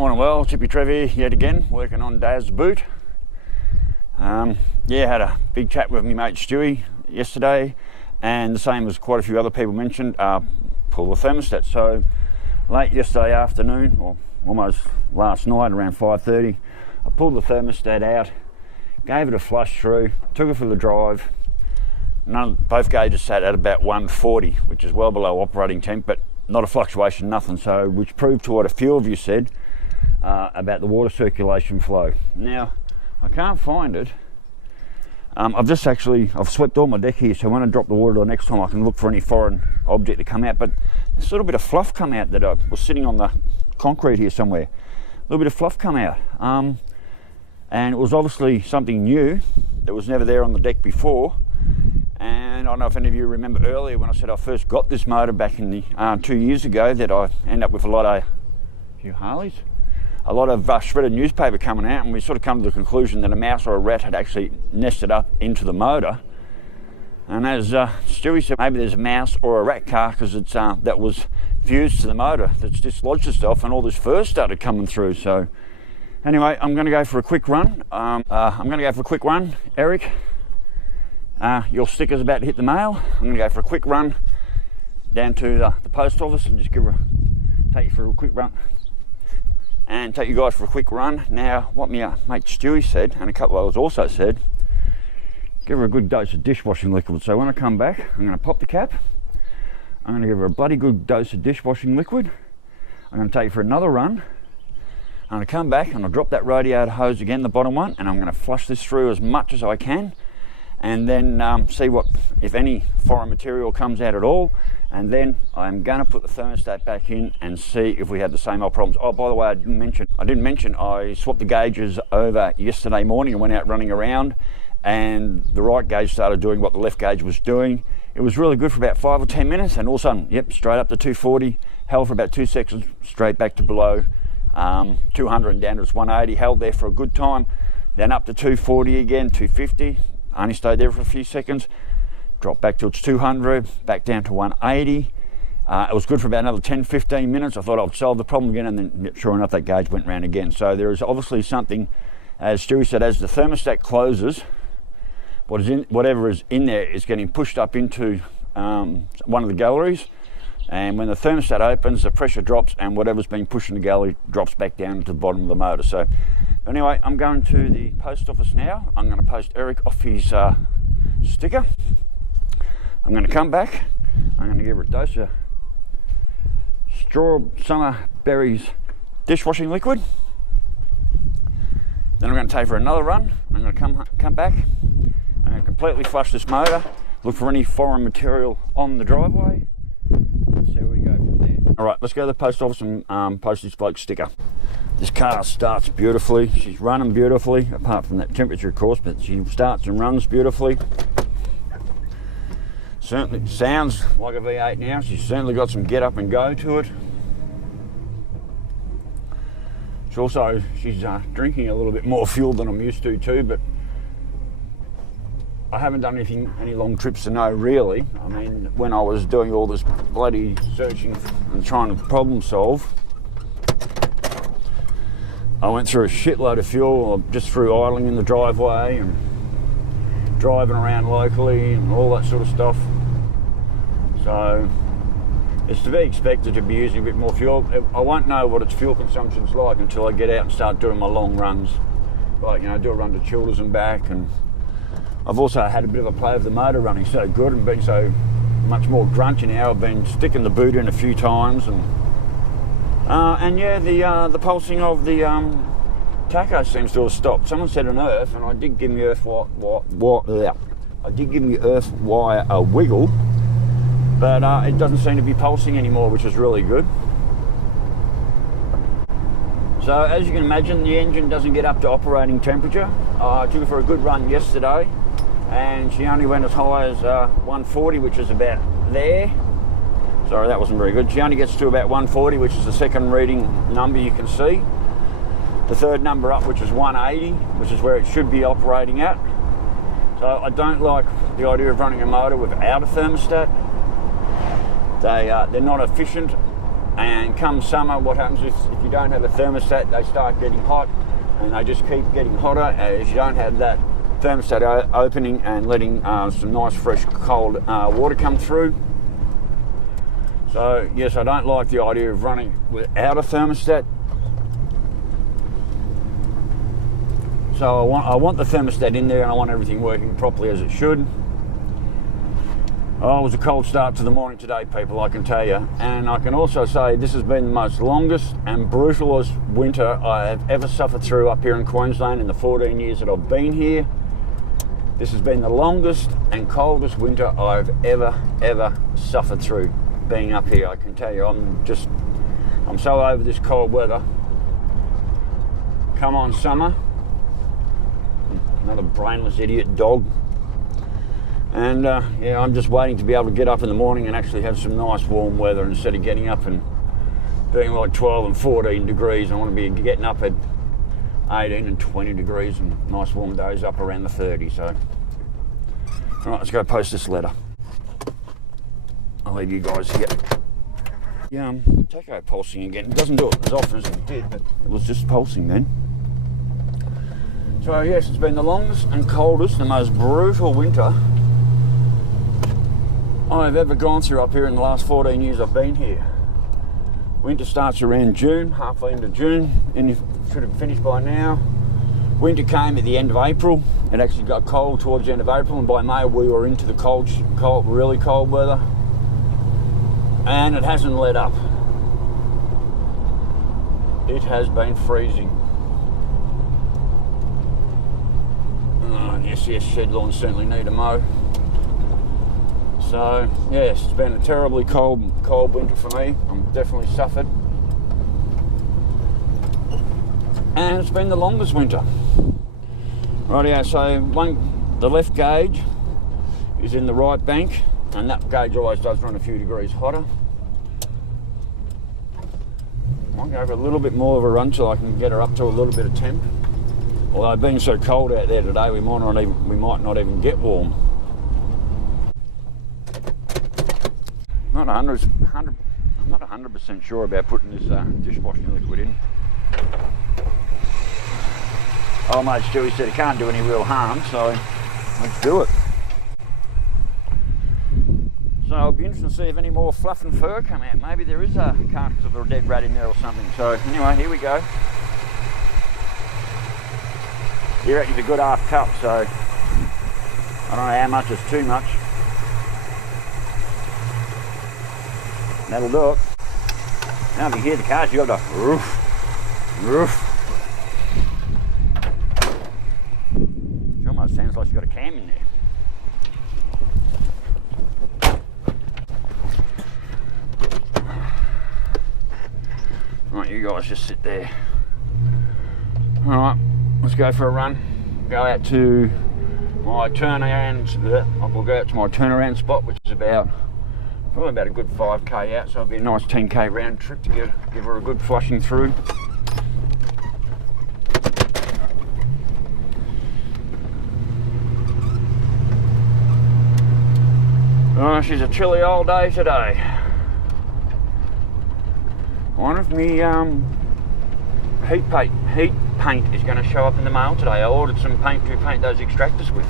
Morning, well, Hippy Trev here yet again, working on Dad's boot. Had a big chat with my mate Stewie yesterday, and the same as quite a few other people mentioned, pull the thermostat. So late yesterday afternoon, or almost last night around 5:30, I pulled the thermostat out, gave it a flush through, took it for the drive. Both gauges sat at about 140, which is well below operating temp, but not a fluctuation, nothing. So, which proved to what a few of you said about the water circulation flow. Now, I can't find it. I've swept all my deck here, so when I drop the water the next time I can look for any foreign object to come out, but there's a little bit of fluff come out that was sitting on the concrete here somewhere. A little bit of fluff come out. And it was obviously something new that was never there on the deck before. And I don't know if any of you remember earlier when I said I first got this motor back in the 2 years ago, that I ended up with a lot of shredded newspaper coming out, and we sort of come to the conclusion that a mouse or a rat had actually nested up into the motor. And as Stewie said, maybe there's a mouse or a rat carcass that was fused to the motor that's dislodged itself, and all this fur started coming through. So anyway, I'm going to go for a quick run. Eric. Your sticker's about to hit the mail. I'm going to go for a quick run down to the post office and just take you for a quick run and take you guys for a quick run. Now, what my mate Stewie said, and a couple of others also said, give her a good dose of dishwashing liquid. So when I come back, I'm going to pop the cap. I'm going to give her a bloody good dose of dishwashing liquid. I'm going to take you for another run. I'm going to come back and I'll drop that radiator hose again, the bottom one, and I'm going to flush this through as much as I can, and then see what, if any, foreign material comes out at all. And then I'm going to put the thermostat back in and see if we had the same old problems. Oh, by the way, I didn't mention I swapped the gauges over yesterday morning and went out running around, and the right gauge started doing what the left gauge was doing. It was really good for about 5 or 10 minutes, and all of a sudden, yep, straight up to 240, held for about 2 seconds, straight back to below 200 and down to 180, held there for a good time, then up to 240 again, 250, only stayed there for a few seconds, dropped back to its 200, back down to 180. It was good for about another 10-15 minutes. I thought I'd solve the problem again, and then sure enough that gauge went round again. So there is obviously something, as Stewie said, as the thermostat closes, whatever is in there is getting pushed up into one of the galleries, and when the thermostat opens, the pressure drops, and whatever's being pushed in the gallery drops back down to the bottom of the motor. So anyway, I'm going to the post office now. I'm going to post Eric off his sticker. I'm going to come back. I'm going to give her a dose of summer berries dishwashing liquid. Then I'm going to take for another run. I'm going to come back. I'm going to completely flush this motor, look for any foreign material on the driveway, and see where we go from there. All right, let's go to the post office and post this bloke's sticker. This car starts beautifully. She's running beautifully, apart from that temperature, of course, but she starts and runs beautifully. Certainly sounds like a V8 now. She's certainly got some get up and go to it. She's drinking a little bit more fuel than I'm used to too, but I haven't done any long trips to know really. I mean, when I was doing all this bloody searching and trying to problem solve, I went through a shitload of fuel just through idling in the driveway and driving around locally and all that sort of stuff. So it's to be expected to be using a bit more fuel. I won't know what its fuel consumption's like until I get out and start doing my long runs. Like, do a run to Childers and back, and I've also had a bit of a play with the motor running so good and being so much more grunchy now. I've been sticking the boot in a few times, and the pulsing of the tacho seems to have stopped. Someone said an earth, and I did give me earth wire a wiggle, but it doesn't seem to be pulsing anymore, which is really good. So as you can imagine, the engine doesn't get up to operating temperature. I took her for a good run yesterday, and she only went as high as 140, which is about there. Sorry, that wasn't very good. She only gets to about 140, which is the second reading number you can see. The third number up, which is 180, which is where it should be operating at. So I don't like the idea of running a motor without a thermostat. They're not efficient And come summer, what happens if you don't have a thermostat, they start getting hot, and they just keep getting hotter as you don't have that thermostat opening and letting some nice fresh cold water come through. So yes, I don't like the idea of running without a thermostat. So I want the thermostat in there, and I want everything working properly as it should. Oh, it was a cold start to the morning today, people, I can tell you. And I can also say this has been the most longest and brutalest winter I have ever suffered through up here in Queensland in the 14 years that I've been here. This has been the longest and coldest winter I've ever suffered through being up here. I can tell you, I'm so over this cold weather. Come on, summer. Another brainless idiot dog. And yeah, I'm just waiting to be able to get up in the morning and actually have some nice warm weather instead of getting up and being like 12 and 14 degrees. I want to be getting up at 18 and 20 degrees and nice warm days up around the 30. So, all right, let's go post this letter. I'll leave you guys here. Yeah, taco pulsing again. It doesn't do it as often as it did, but it was just pulsing then. So yes, it's been the longest and coldest, the most brutal winter I've ever gone through up here in the last 14 years I've been here. Winter starts around June, halfway into June, and it should have finished by now. Winter came at the end of April. It actually got cold towards the end of April, and by May we were into the cold, really cold weather. And it hasn't let up. It has been freezing. Yes, shed lawns certainly need a mow. So, yes, it's been a terribly cold winter for me. I've definitely suffered. And it's been the longest winter. Rightio, so the left gauge is in the right bank, and that gauge always does run a few degrees hotter. I'll go for a little bit more of a run till I can get her up to a little bit of temp. Although being so cold out there today, we might not even get warm. I'm not 100% sure about putting this dishwashing liquid in. Oh, mate, Stewie said it can't do any real harm, so let's do it. So it'll be interesting to see if any more fluff and fur come out. Maybe there is a carcass of a dead rat in there or something. So anyway, here we go. He reckons a good half cup, so I don't know how much is too much. That'll do it. Now if you hear the cars, you got the roof, roof. It almost sounds like you've got a cam in there. Right, you guys just sit there. Alright, let's go for a run. Go out to my turnaround. We'll go out to my turnaround spot, which is probably about a good 5k out, so it'll be a nice 10k round trip to give her a good flushing through. Oh, she's a chilly old day today. I wonder if me heat paint is going to show up in the mail today. I ordered some paint to paint those extractors with.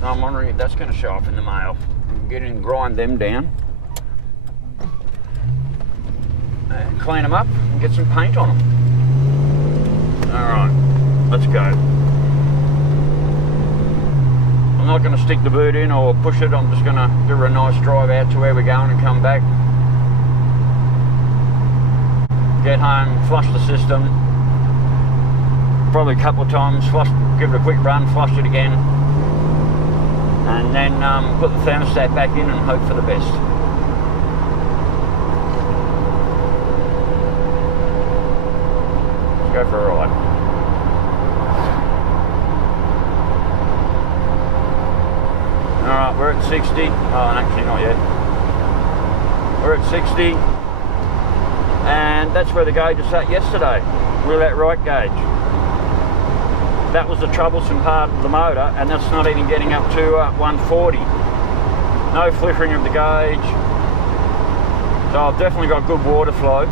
So I'm wondering if that's going to show up in the mail. Get in and grind them down. And clean them up and get some paint on them. Alright, let's go. I'm not going to stick the boot in or push it. I'm just going to give her a nice drive out to where we're going and come back. Get home, flush the system. Probably a couple of times, give it a quick run, flush it again. And then put the thermostat back in and hope for the best. Let's go for a ride. Alright, we're at 60. Oh, actually not yet. We're at 60. And that's where the gauge was sat yesterday. We're that right gauge. That was the troublesome part of the motor, and that's not even getting up to 140. No flickering of the gauge. So I've definitely got good water flow.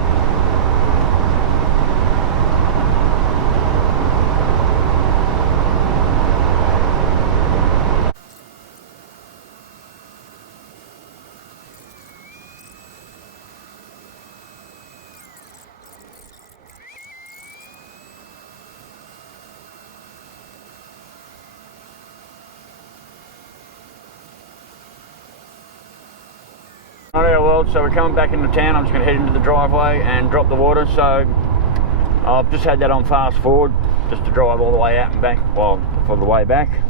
Alright, well, so we're coming back into town. I'm just going to head into the driveway and drop the water. So I've just had that on fast forward just to drive all the way out and back, well, for the way back.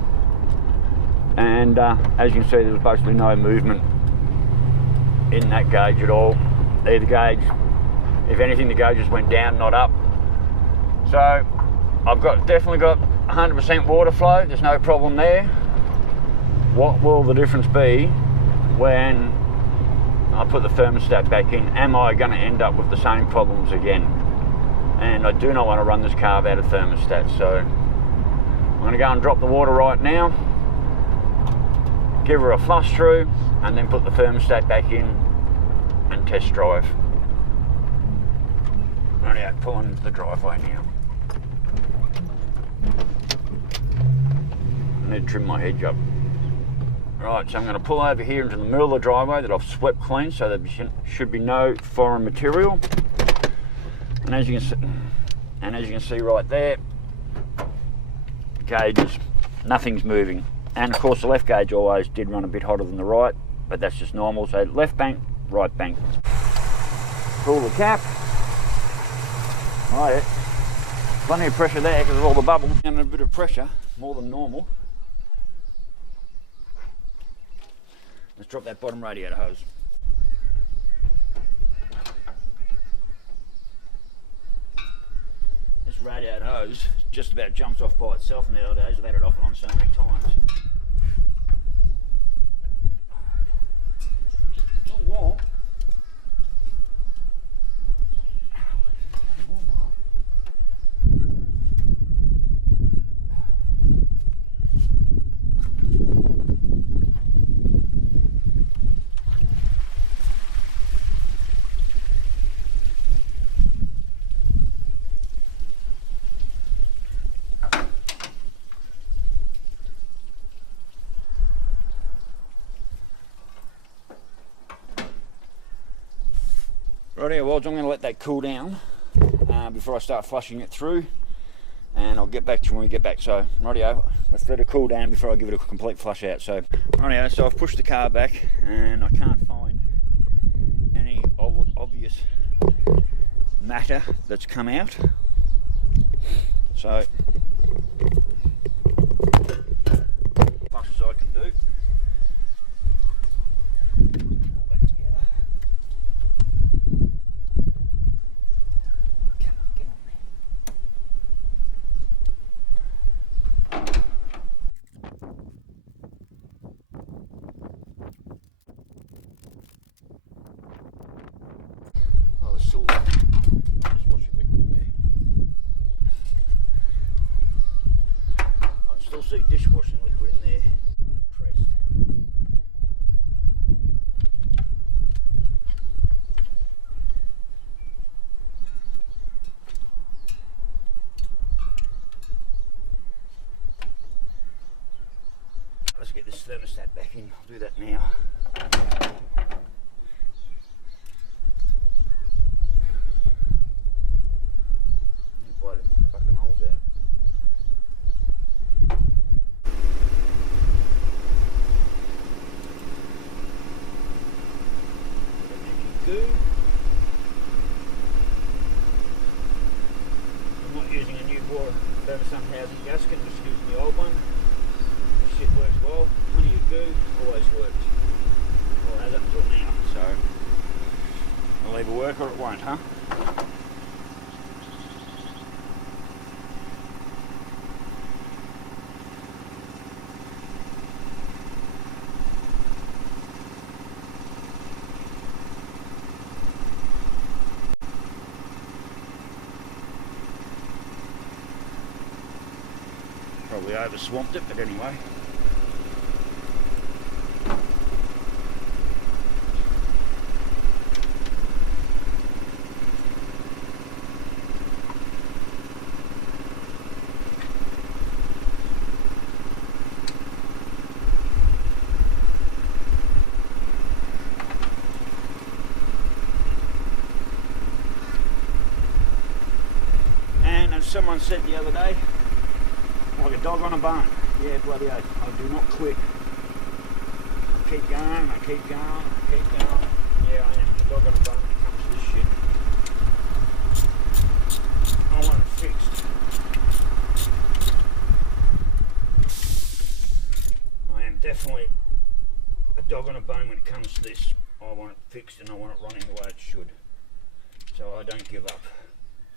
And as you can see, there's basically no movement in that gauge at all. Either gauge, if anything, the gauges went down, not up. So I've definitely got 100% water flow. There's no problem there. What will the difference be when I put the thermostat back in? Am I going to end up with the same problems again? And I do not want to run this car without a thermostat, so I'm going to go and drop the water right now, give her a flush through, and then put the thermostat back in and test drive. Right, pulling into the driveway now. I need to trim my hedge up. Right, so I'm going to pull over here into the middle of the driveway that I've swept clean, so there should be no foreign material. And as you can see right there, gauges, nothing's moving. And of course the left gauge always did run a bit hotter than the right, but that's just normal. So left bank, right bank. Pull the cap. Oh yeah, plenty of pressure there because of all the bubbles, and a bit of pressure, more than normal. Let's drop that bottom radiator hose. This radiator hose just about jumps off by itself nowadays. I've had it off and on so many times. It's all warm. Righty, well, I'm going to let that cool down before I start flushing it through, and I'll get back to you when we get back. So, rightio, let's let it cool down before I give it a complete flush out. So, rightio, so I've pushed the car back and I can't find any obvious matter that's come out. So, flush as I can do. See dishwashing liquid in there. I'm impressed. Let's get this thermostat back in. I'll do that now. Blow the fucking holes out. I'm not using a new bore thermostat housing gasket, I'm just using the old one. This shit works well, plenty of goo, always works. Well, it has up until now, so it'll either work or it won't, huh? Probably over swamped it, but anyway. someone said the other day, like a dog on a bone. Yeah, bloody oath. I do not quit. I keep going, I keep going, I keep going. Yeah, I am a dog on a bone when it comes to this shit. I want it fixed. I am definitely a dog on a bone when it comes to this. I want it fixed and I want it running the way it should. So I don't give up.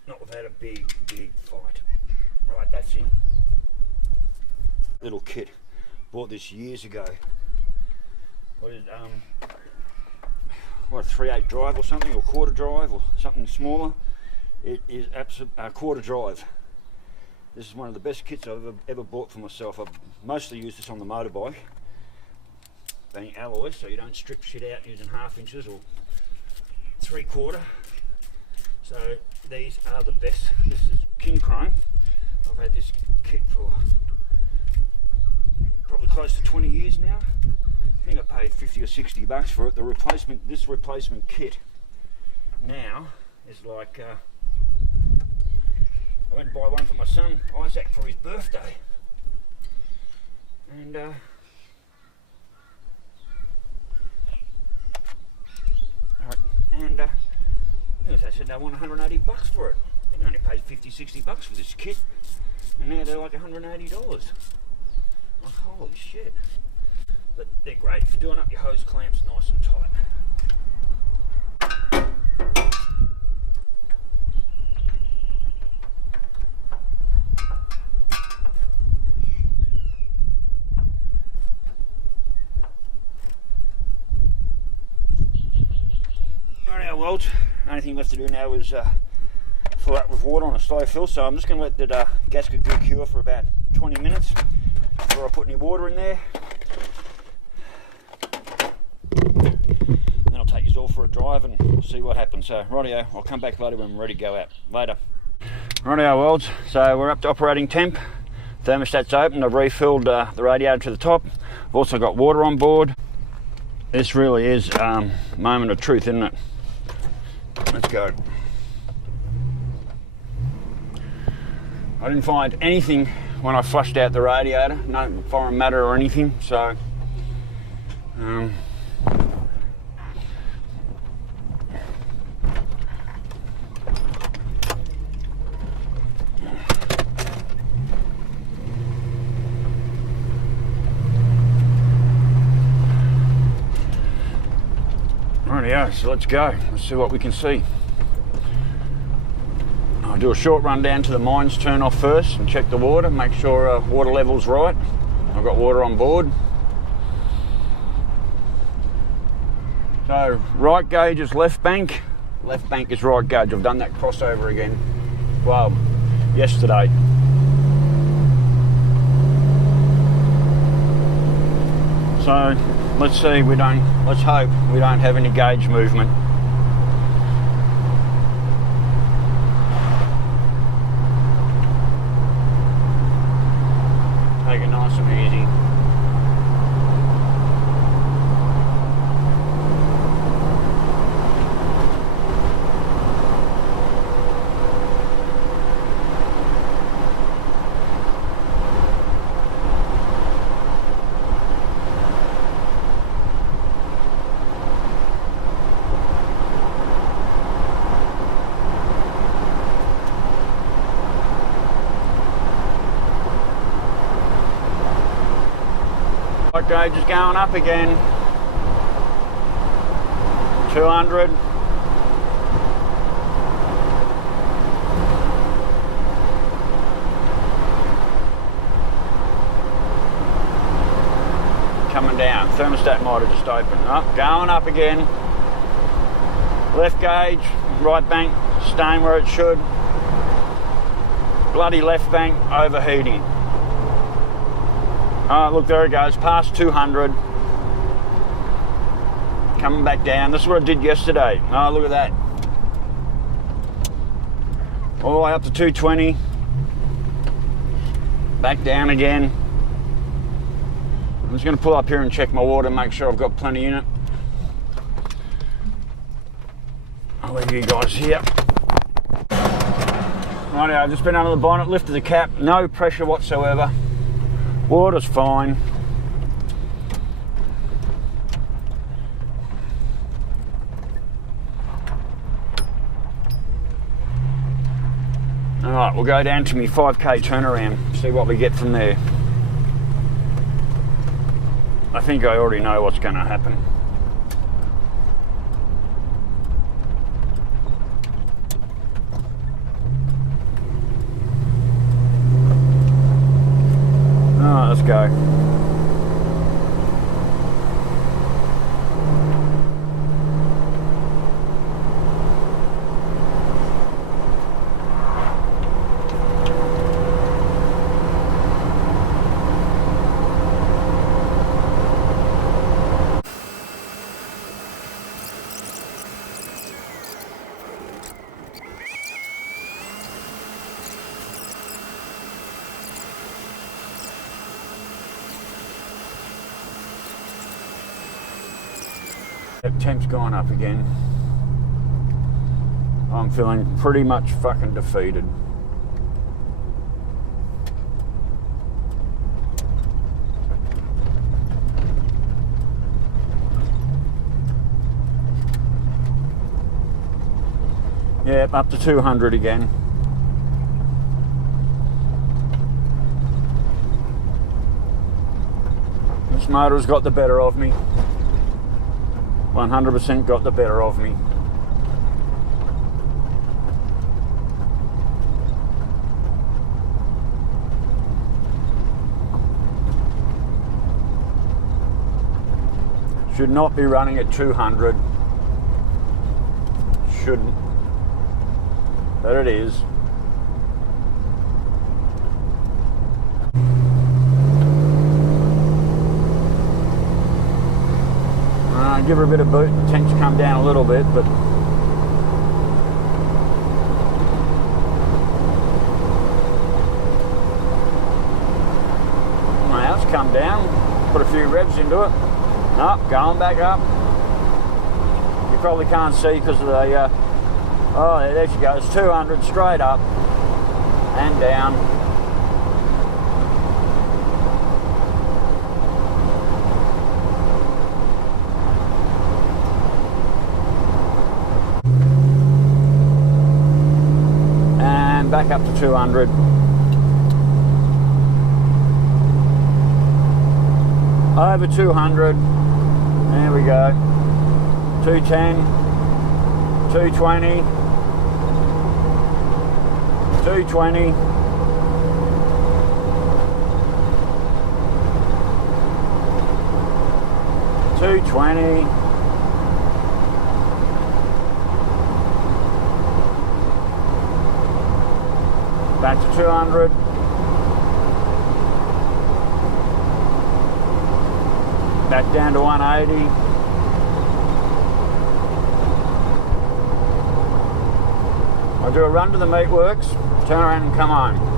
Not without a big, big fight. Right, that's in. Little kit. Bought this years ago. What is it? What, a 3/8 drive or something, or quarter drive, or something smaller. It is absolute quarter drive. This is one of the best kits I've ever bought for myself. I've mostly used this on the motorbike, being alloy, so you don't strip shit out using 1/2 inches or 3/4. So these are the best. This is King Chrome. I've had this kit for probably close to 20 years now. I think I paid 50 or 60 bucks for it. This replacement kit now is like, I went and buy one for my son Isaac for his birthday, and I said they want 180 bucks for it. I think I only paid 50, 60 bucks for this kit, and now they're like $180. Like, holy shit. But they're great for doing up your hose clamps nice and tight. Righto, welds. Only thing left to do now is fill that with water on a slow fill, so I'm just going to let the gasket cure for about 20 minutes before I put any water in there. Then I'll take you all for a drive and we'll see what happens. So rightio, I'll come back later when I'm ready to go out. Later. Rightio, welds. So we're up to operating temp. Thermostat's open. I've refilled the radiator to the top. I've also got water on board. This really is a moment of truth, isn't it? Let's go. I didn't find anything when I flushed out the radiator, no foreign matter or anything, so rightio, so let's go. Let's see what we can see. I'll do a short run down to the mines turn off first and check the water, make sure water level's right. I've got water on board. So right gauge is left bank is right gauge. I've done that crossover again. Well, yesterday. So let's see, let's hope we don't have any gauge movement. Take it nice and easy. Gauge is going up again. 200. Coming down. Thermostat might have just opened. Oh, going up again. Left gauge, right bank, staying where it should. Bloody left bank overheating. Oh, look, there it goes, past 200. Coming back down. This is what I did yesterday. Oh, look at that. All the way up to 220. Back down again. I'm just going to pull up here and check my water, make sure I've got plenty in it. I'll leave you guys here. Right, I've just been under the bonnet, lifted the cap, no pressure whatsoever. Water's fine. Alright, we'll go down to my 5k turnaround, see what we get from there. I think I already know what's going to happen. Alright, let's go. The temp's gone up again. I'm feeling pretty much fucking defeated. Yep, up to 200 again. This motor's got the better of me. 100% got the better of me. Should not be running at 200. Shouldn't. But it is. Give her a bit of boot. The tank's come down a little bit, but now it's come down. Put a few revs into it. Nope, going back up. You probably can't see because of the oh, there she goes. 200 straight up and down. Back up to 200. Over 200. There we go. 210. 220. 220. 220. Back to 200. Back down to 180. I'll do a run to the meatworks, turn around and come home.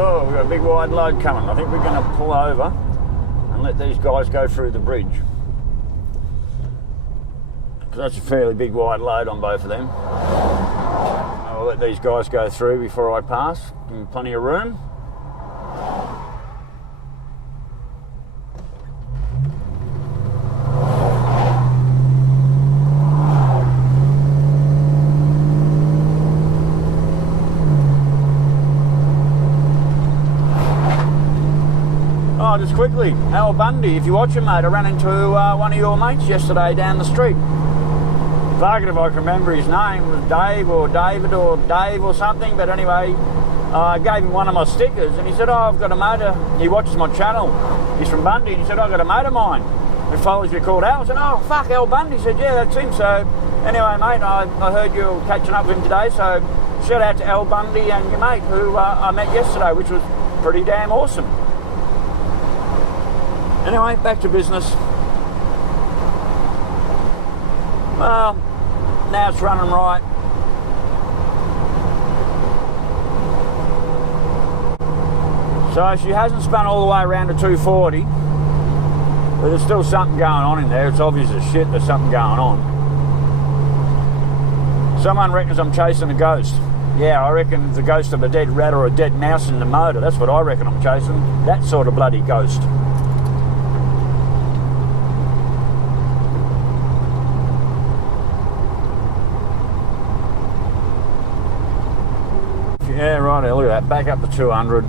Oh, we've got a big wide load coming. I think we're going to pull over and let these guys go through the bridge. Because that's a fairly big wide load on both of them. I'll let these guys go through before I pass. Give them plenty of room. Oh, just quickly, Al Bundy, if you're watching, mate, I ran into one of your mates yesterday down the street. Target, if I can remember his name, was Dave or David or Dave or something, but anyway, I gave him one of my stickers and he said, oh, I've got a mate, he watches my channel, he's from Bundy, and he said, I've got a mate of mine who follows you called Al. I said, oh, fuck, Al Bundy. He said, yeah, that's him. So anyway, mate, I heard you were catching up with him today, so shout out to Al Bundy and your mate who I met yesterday, which was pretty damn awesome. Anyway, back to business. Well, now it's running right. So she hasn't spun all the way around to 240, but there's still something going on in there. It's obvious as shit there's something going on. Someone reckons I'm chasing a ghost. Yeah, I reckon it's the ghost of a dead rat or a dead mouse in the motor. That's what I reckon I'm chasing. That sort of bloody ghost. Yeah, right, look at that. Back up to 200.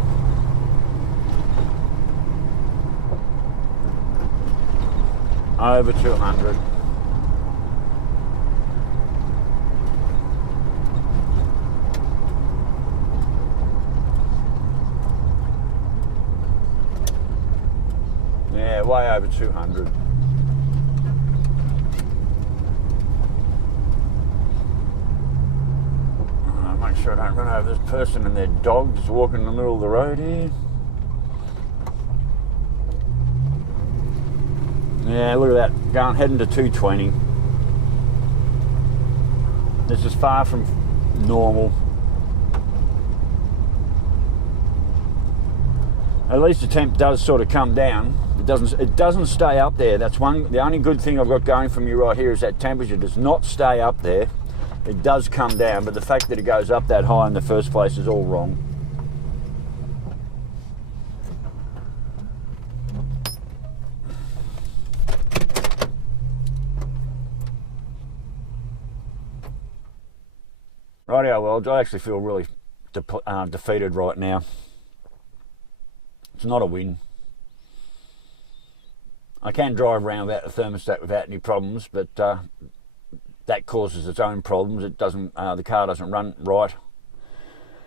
Over 200. Yeah, way over 200. Make sure I don't run over this person and their dog just walking in the middle of the road here. Yeah, look at that, heading to 220. This is far from normal. At least the temp does sort of come down. It doesn't stay up there. That's the only good thing I've got going for me right here is that temperature does not stay up there. It does come down, but the fact that it goes up that high in the first place is all wrong. Rightio, well, I actually feel really defeated right now. It's not a win. I can drive around without the thermostat without any problems, but that causes its own problems. It doesn't. The car doesn't run right.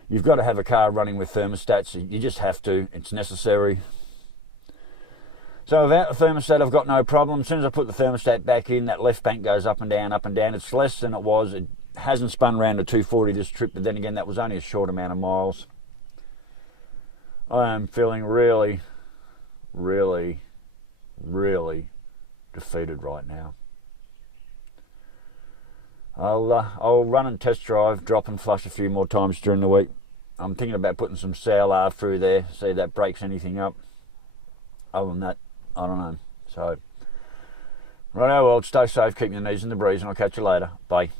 You've got to have a car running with thermostats. You just have to. It's necessary. So without the thermostat, I've got no problem. As soon as I put the thermostat back in, that left bank goes up and down, up and down. It's less than it was. It hasn't spun around to 240 this trip, but then again, that was only a short amount of miles. I am feeling really, really, really defeated right now. I'll run and test drive, drop and flush a few more times during the week. I'm thinking about putting some CLR through there, see if that breaks anything up. Other than that, I don't know. So, righto, well, stay safe, keep your knees in the breeze, and I'll catch you later. Bye.